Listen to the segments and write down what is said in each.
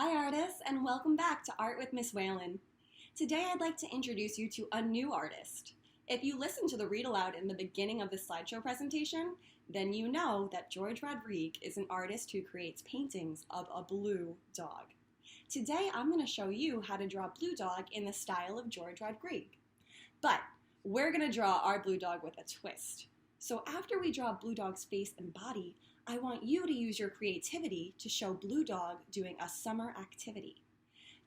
Hi artists, and welcome back to Art with Miss Whalen. Today I'd like to introduce you to a new artist. If you listen to the read aloud in the beginning of the slideshow presentation, then you know that George Rodrigue is an artist who creates paintings of a blue dog. Today I'm going to show you how to draw Blue Dog in the style of George Rodrigue. But we're going to draw our blue dog with a twist. So after we draw Blue Dog's face and body, I want you to use your creativity to show Blue Dog doing a summer activity.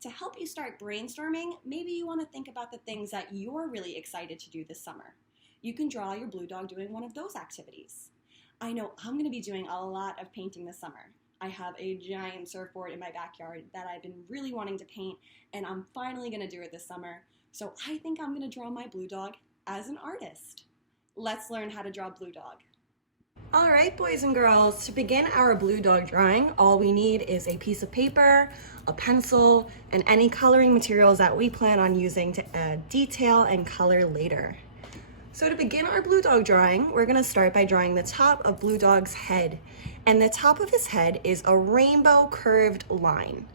To help you start brainstorming, maybe you want to think about the things that you're really excited to do this summer. You can draw your Blue Dog doing one of those activities. I know I'm going to be doing a lot of painting this summer. I have a giant surfboard in my backyard that I've been really wanting to paint, and I'm finally going to do it this summer. So I think I'm going to draw my Blue Dog as an artist. Let's learn how to draw Blue Dog. All right, boys and girls, to begin our Blue Dog drawing, all we need is a piece of paper, a pencil, and any coloring materials that we plan on using to add detail and color later. So to begin our Blue Dog drawing, we're gonna start by drawing the top of Blue Dog's head. And the top of his head is a rainbow curved line.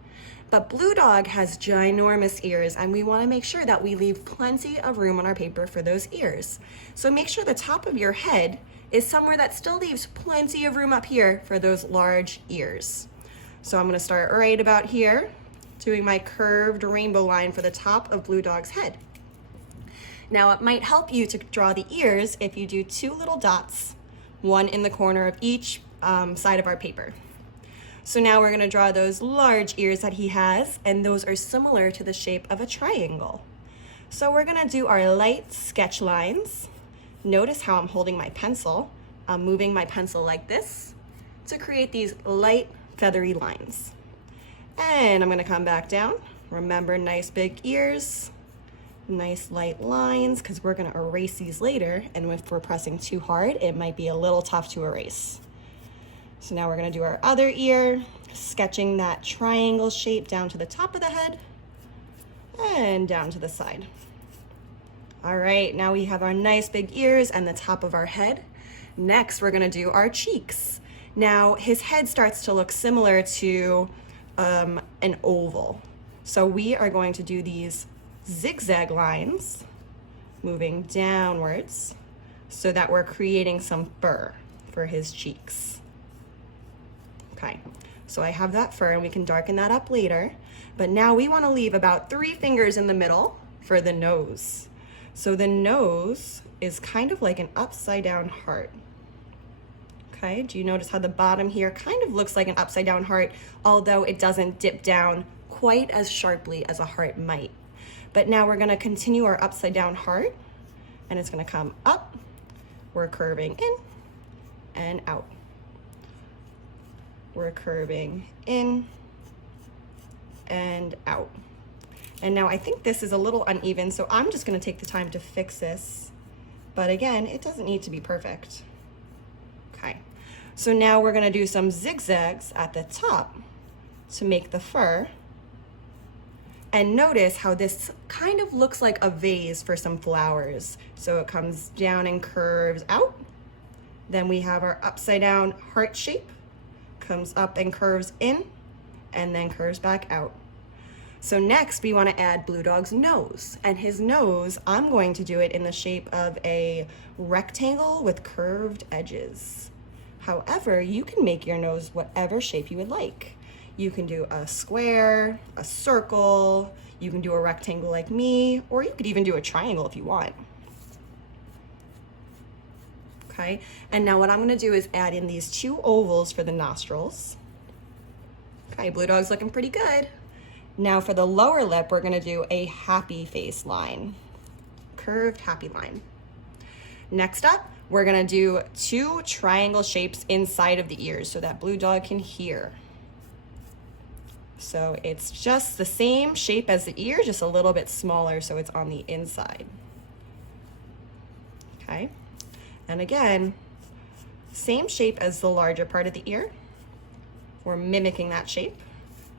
But Blue Dog has ginormous ears, and we wanna make sure that we leave plenty of room on our paper for those ears. So make sure the top of your head is somewhere that still leaves plenty of room up here for those large ears. So I'm gonna start right about here, doing my curved rainbow line for the top of Blue Dog's head. Now it might help you to draw the ears if you do two little dots, one in the corner of each side of our paper. So now we're gonna draw those large ears that he has, and those are similar to the shape of a triangle. So we're gonna do our light sketch lines. Notice how I'm holding my pencil. I'm moving my pencil like this to create these light feathery lines. And I'm gonna come back down. Remember, nice big ears, nice light lines, because we're gonna erase these later, and if we're pressing too hard, it might be a little tough to erase. So now we're gonna do our other ear, sketching that triangle shape down to the top of the head and down to the side. All right, now we have our nice big ears and the top of our head. Next, we're gonna do our cheeks. Now, his head starts to look similar to an oval. So we are going to do these zigzag lines, moving downwards, so that we're creating some fur for his cheeks. Okay, so I have that fur, and we can darken that up later. But now we wanna leave about 3 fingers in the middle for the nose. So the nose is kind of like an upside down heart. Okay, do you notice how the bottom here kind of looks like an upside down heart, although it doesn't dip down quite as sharply as a heart might. But now we're gonna continue our upside down heart, and it's gonna come up. We're curving in and out. We're curving in and out. And now I think this is a little uneven, so I'm just gonna take the time to fix this. But again, it doesn't need to be perfect. Okay, so now we're gonna do some zigzags at the top to make the fur. And notice how this kind of looks like a vase for some flowers. So it comes down and curves out. Then we have our upside down heart shape, comes up and curves in, and then curves back out. So next we want to add Blue Dog's nose, and his nose, I'm going to do it in the shape of a rectangle with curved edges. However, you can make your nose whatever shape you would like. You can do a square, a circle, you can do a rectangle like me, or you could even do a triangle if you want. Okay, and now what I'm going to do is add in these 2 ovals for the nostrils. Okay, Blue Dog's looking pretty good. Now for the lower lip, we're gonna do a happy face line, curved happy line. Next up, we're gonna do 2 triangle shapes inside of the ears so that Blue Dog can hear. So it's just the same shape as the ear, just a little bit smaller, so it's on the inside. Okay, and again, same shape as the larger part of the ear. We're mimicking that shape,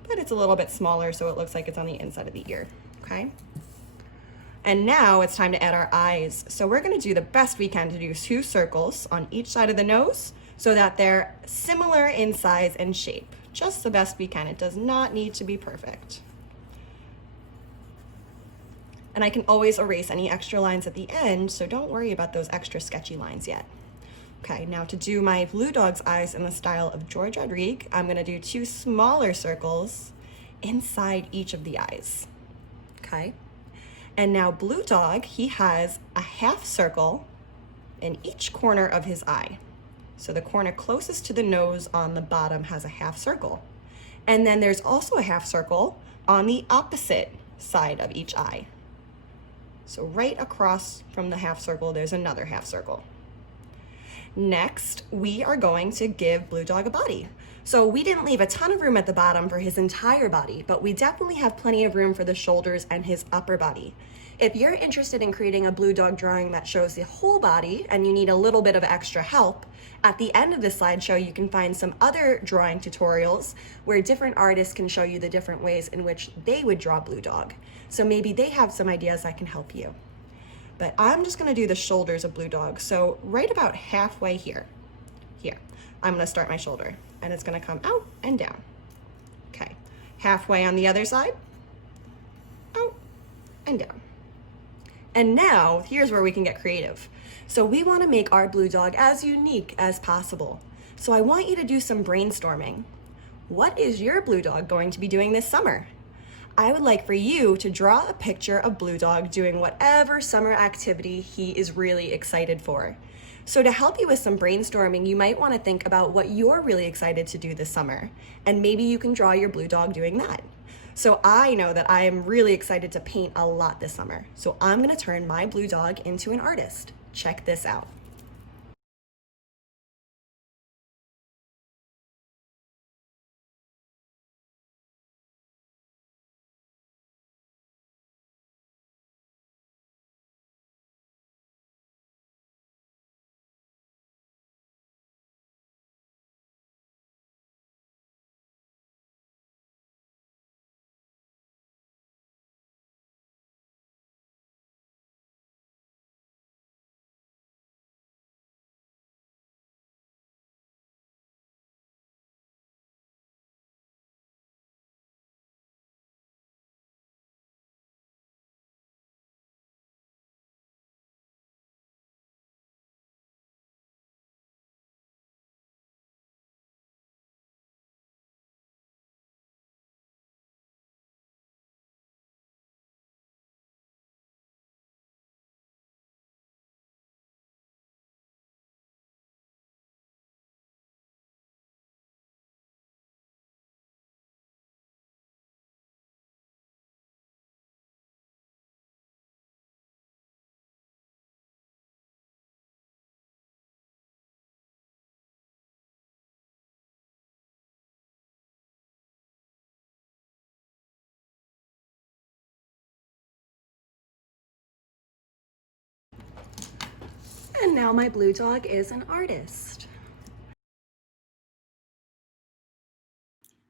but it's a little bit smaller, so it looks like it's on the inside of the ear, okay? And now it's time to add our eyes. So we're gonna do the best we can to do 2 circles on each side of the nose so that they're similar in size and shape, just the best we can. It does not need to be perfect. And I can always erase any extra lines at the end, so don't worry about those extra sketchy lines yet. Okay, now to do my blue dog's eyes in the style of George Rodrigue, I'm gonna do 2 smaller circles inside each of the eyes. Okay, and now blue dog, he has a half circle in each corner of his eye. So the corner closest to the nose on the bottom has a half circle. And then there's also a half circle on the opposite side of each eye. So right across from the half circle, there's another half circle. Next, we are going to give Blue Dog a body. So we didn't leave a ton of room at the bottom for his entire body, but we definitely have plenty of room for the shoulders and his upper body. If you're interested in creating a Blue Dog drawing that shows the whole body and you need a little bit of extra help, at the end of the slideshow you can find some other drawing tutorials where different artists can show you the different ways in which they would draw Blue Dog. So maybe they have some ideas that can help you. But I'm just gonna do the shoulders of Blue Dog. So right about halfway here, I'm gonna start my shoulder and it's gonna come out and down. Okay, halfway on the other side, out and down. And now, here's where we can get creative. So we wanna make our Blue Dog as unique as possible. So I want you to do some brainstorming. What is your Blue Dog going to be doing this summer? I would like for you to draw a picture of Blue Dog doing whatever summer activity he is really excited for. So to help you with some brainstorming, you might want to think about what you're really excited to do this summer, and maybe you can draw your Blue Dog doing that. So I know that I am really excited to paint a lot this summer, so I'm going to turn my Blue Dog into an artist. Check this out. And now my Blue Dog is an artist.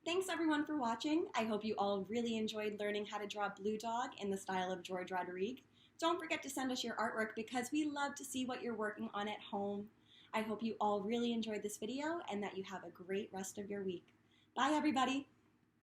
Thanks everyone for watching. I hope you all really enjoyed learning how to draw Blue Dog in the style of George Rodrigue. Don't forget to send us your artwork because we love to see what you're working on at home. I hope you all really enjoyed this video and that you have a great rest of your week. Bye everybody!